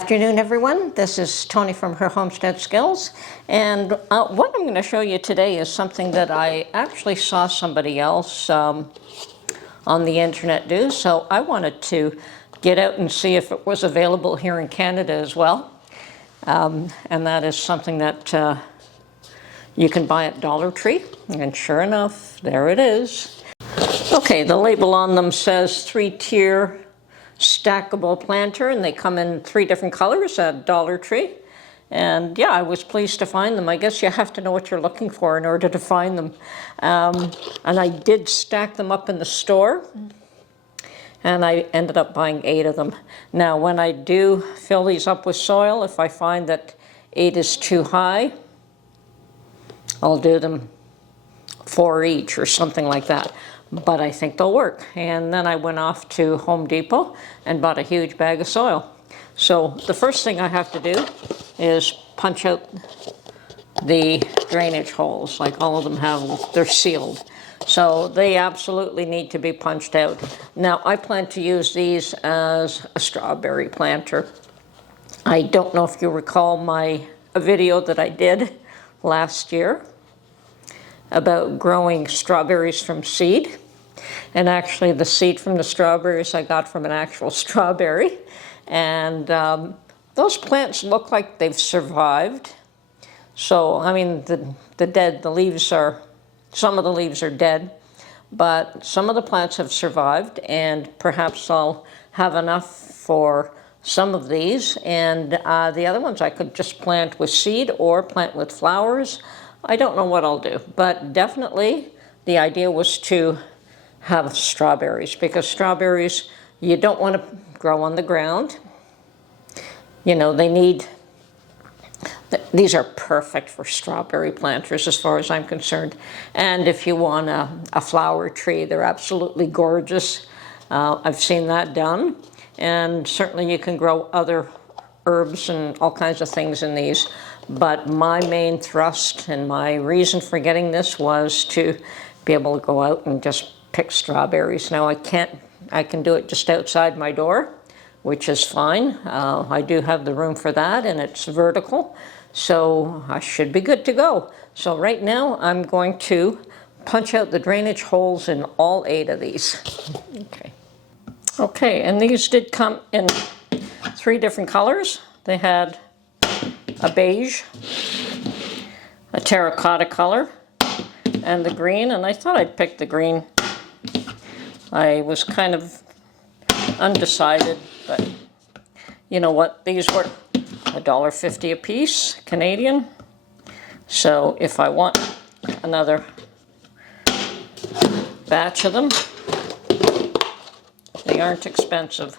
afternoon, everyone. This is Tony from her Homestead Skills, and what I'm going to show you today is something that I actually saw somebody else on the internet do, so I wanted to get out and see if it was available here in Canada as well. And that is something that you can buy at Dollar Tree, and sure enough, there it is. Okay, the label on them says 3-tier stackable planter, and they come in 3 different colors at Dollar Tree. And yeah, I was pleased to find them. I guess you have to know what you're looking for in order to find them. And I did stack them up in the store, and I ended up buying 8 of them. Now, when I do fill these up with soil, if I find that 8 is too high, I'll do them 4 each or something like that. But I think they'll work. And then I went off to Home Depot and bought a huge bag of soil. So the first thing I have to do is punch out the drainage holes, like all of them have. They're sealed. So they absolutely need to be punched out. Now, I plan to use these as a strawberry planter. I don't know if you recall a video that I did last year about growing strawberries from seed. And actually the seed from the strawberries I got from an actual strawberry. And those plants look like they've survived. So, I mean, the leaves are, some of the leaves are dead, but some of the plants have survived, and perhaps I'll have enough for some of these. And the other ones I could just plant with seed or plant with flowers. I don't know what I'll do, but definitely the idea was to have strawberries, because strawberries you don't want to grow on the ground. You know, these are perfect for strawberry planters as far as I'm concerned. And if you want a flower tree, they're absolutely gorgeous. I've seen that done. And certainly you can grow other herbs and all kinds of things in these. But my main thrust and my reason for getting this was to be able to go out and just pick strawberries. Now I can do it just outside my door, which is fine. I do have the room for that, and it's vertical, so I should be good to go. So right now I'm going to punch out the drainage holes in all 8 of these. Okay, and these did come in 3 different colors. They had a beige, a terracotta color, and the green, and I thought I'd pick the green. I was kind of undecided, but you know what? These were $1.50 a piece, Canadian. So if I want another batch of them, they aren't expensive.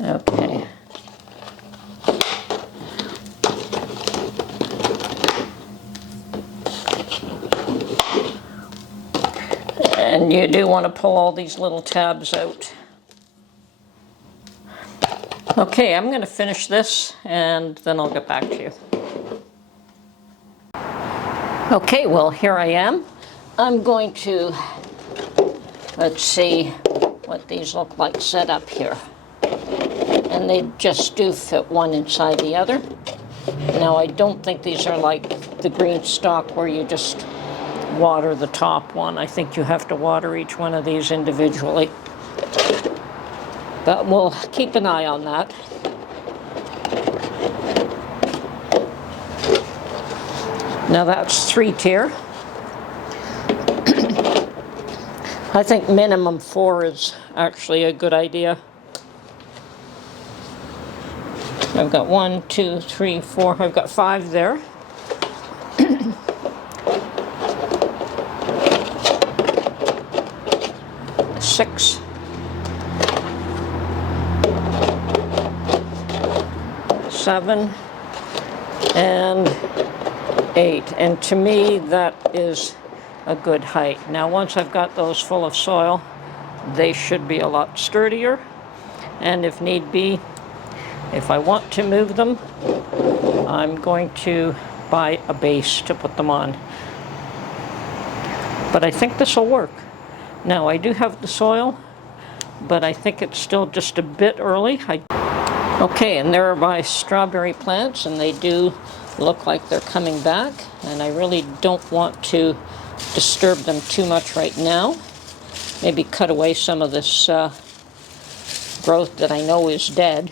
Okay. And you do want to pull all these little tabs out. Okay, I'm going to finish this and then I'll get back to you. Okay, well, here I am. I'm going to, let's see what these look like set up here. And they just do fit one inside the other. Now, I don't think these are like the green stalk where you just water the top one. I think you have to water each one of these individually. But we'll keep an eye on that. Now that's 3-tier. I think minimum 4 is actually a good idea. I've got 1, 2, 3, 4. I've got 5 there. 6, 7, and 8. And to me, that is a good height. Now, once I've got those full of soil, they should be a lot sturdier. And if need be, if I want to move them, I'm going to buy a base to put them on. But I think this will work. Now, I do have the soil, but I think it's still just a bit early. Okay, and there are my strawberry plants, and they do look like they're coming back, and I really don't want to disturb them too much right now. Maybe cut away some of this growth that I know is dead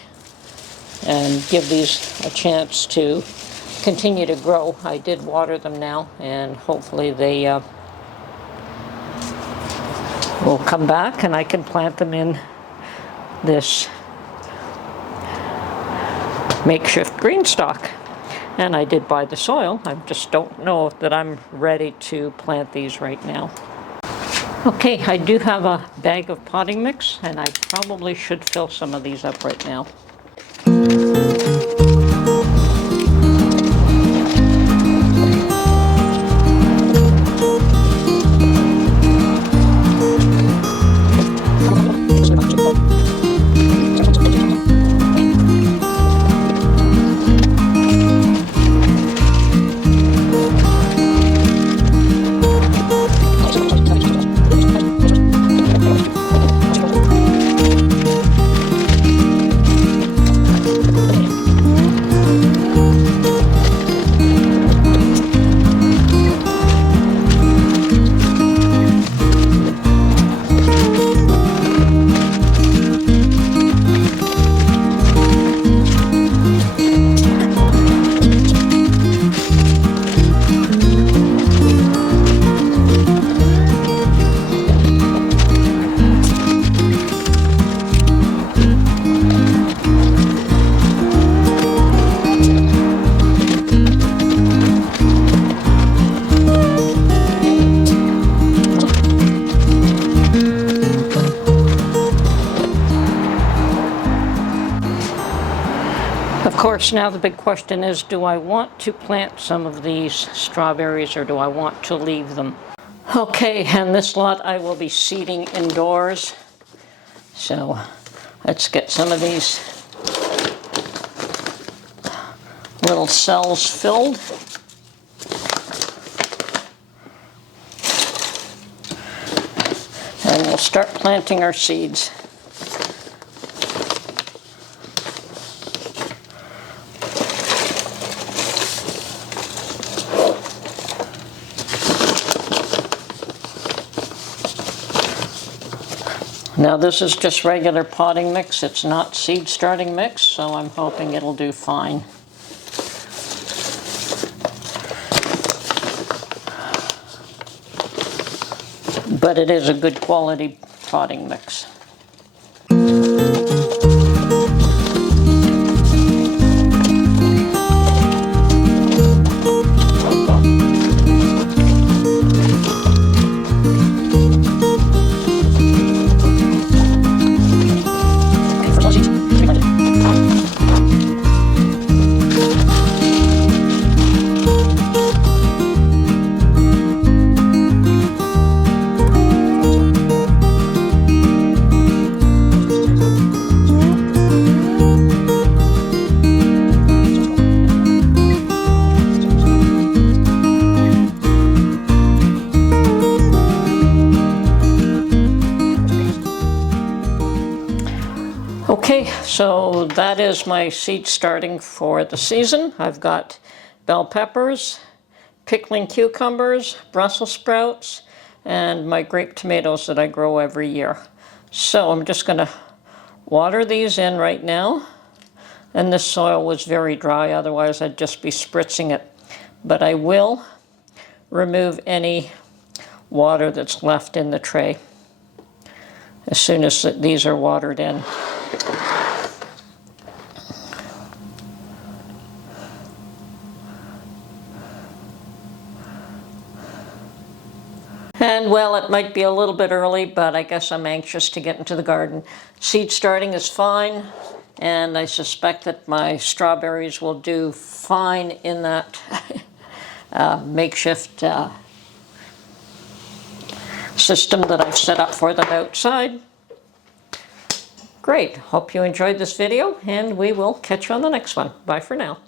and give these a chance to continue to grow. I did water them now, and hopefully they will come back and I can plant them in this makeshift green stock. And I did buy the soil. I just don't know that I'm ready to plant these right now. Okay, I do have a bag of potting mix, and I probably should fill some of these up right now. Of course, now the big question is, do I want to plant some of these strawberries or do I want to leave them? Okay, and this lot I will be seeding indoors. So let's get some of these little cells filled. And we'll start planting our seeds. Now this is just regular potting mix, it's not seed starting mix, so I'm hoping it'll do fine. But it is a good quality potting mix. Okay, so that is my seed starting for the season. I've got bell peppers, pickling cucumbers, Brussels sprouts, and my grape tomatoes that I grow every year. So I'm just going to water these in right now. And this soil was very dry, otherwise I'd just be spritzing it. But I will remove any water that's left in the tray as soon as these are watered in. And well, it might be a little bit early, but I guess I'm anxious to get into the garden. Seed starting is fine, and I suspect that my strawberries will do fine in that makeshift system that I've set up for them outside. Great, hope you enjoyed this video, and we will catch you on the next one. Bye for now.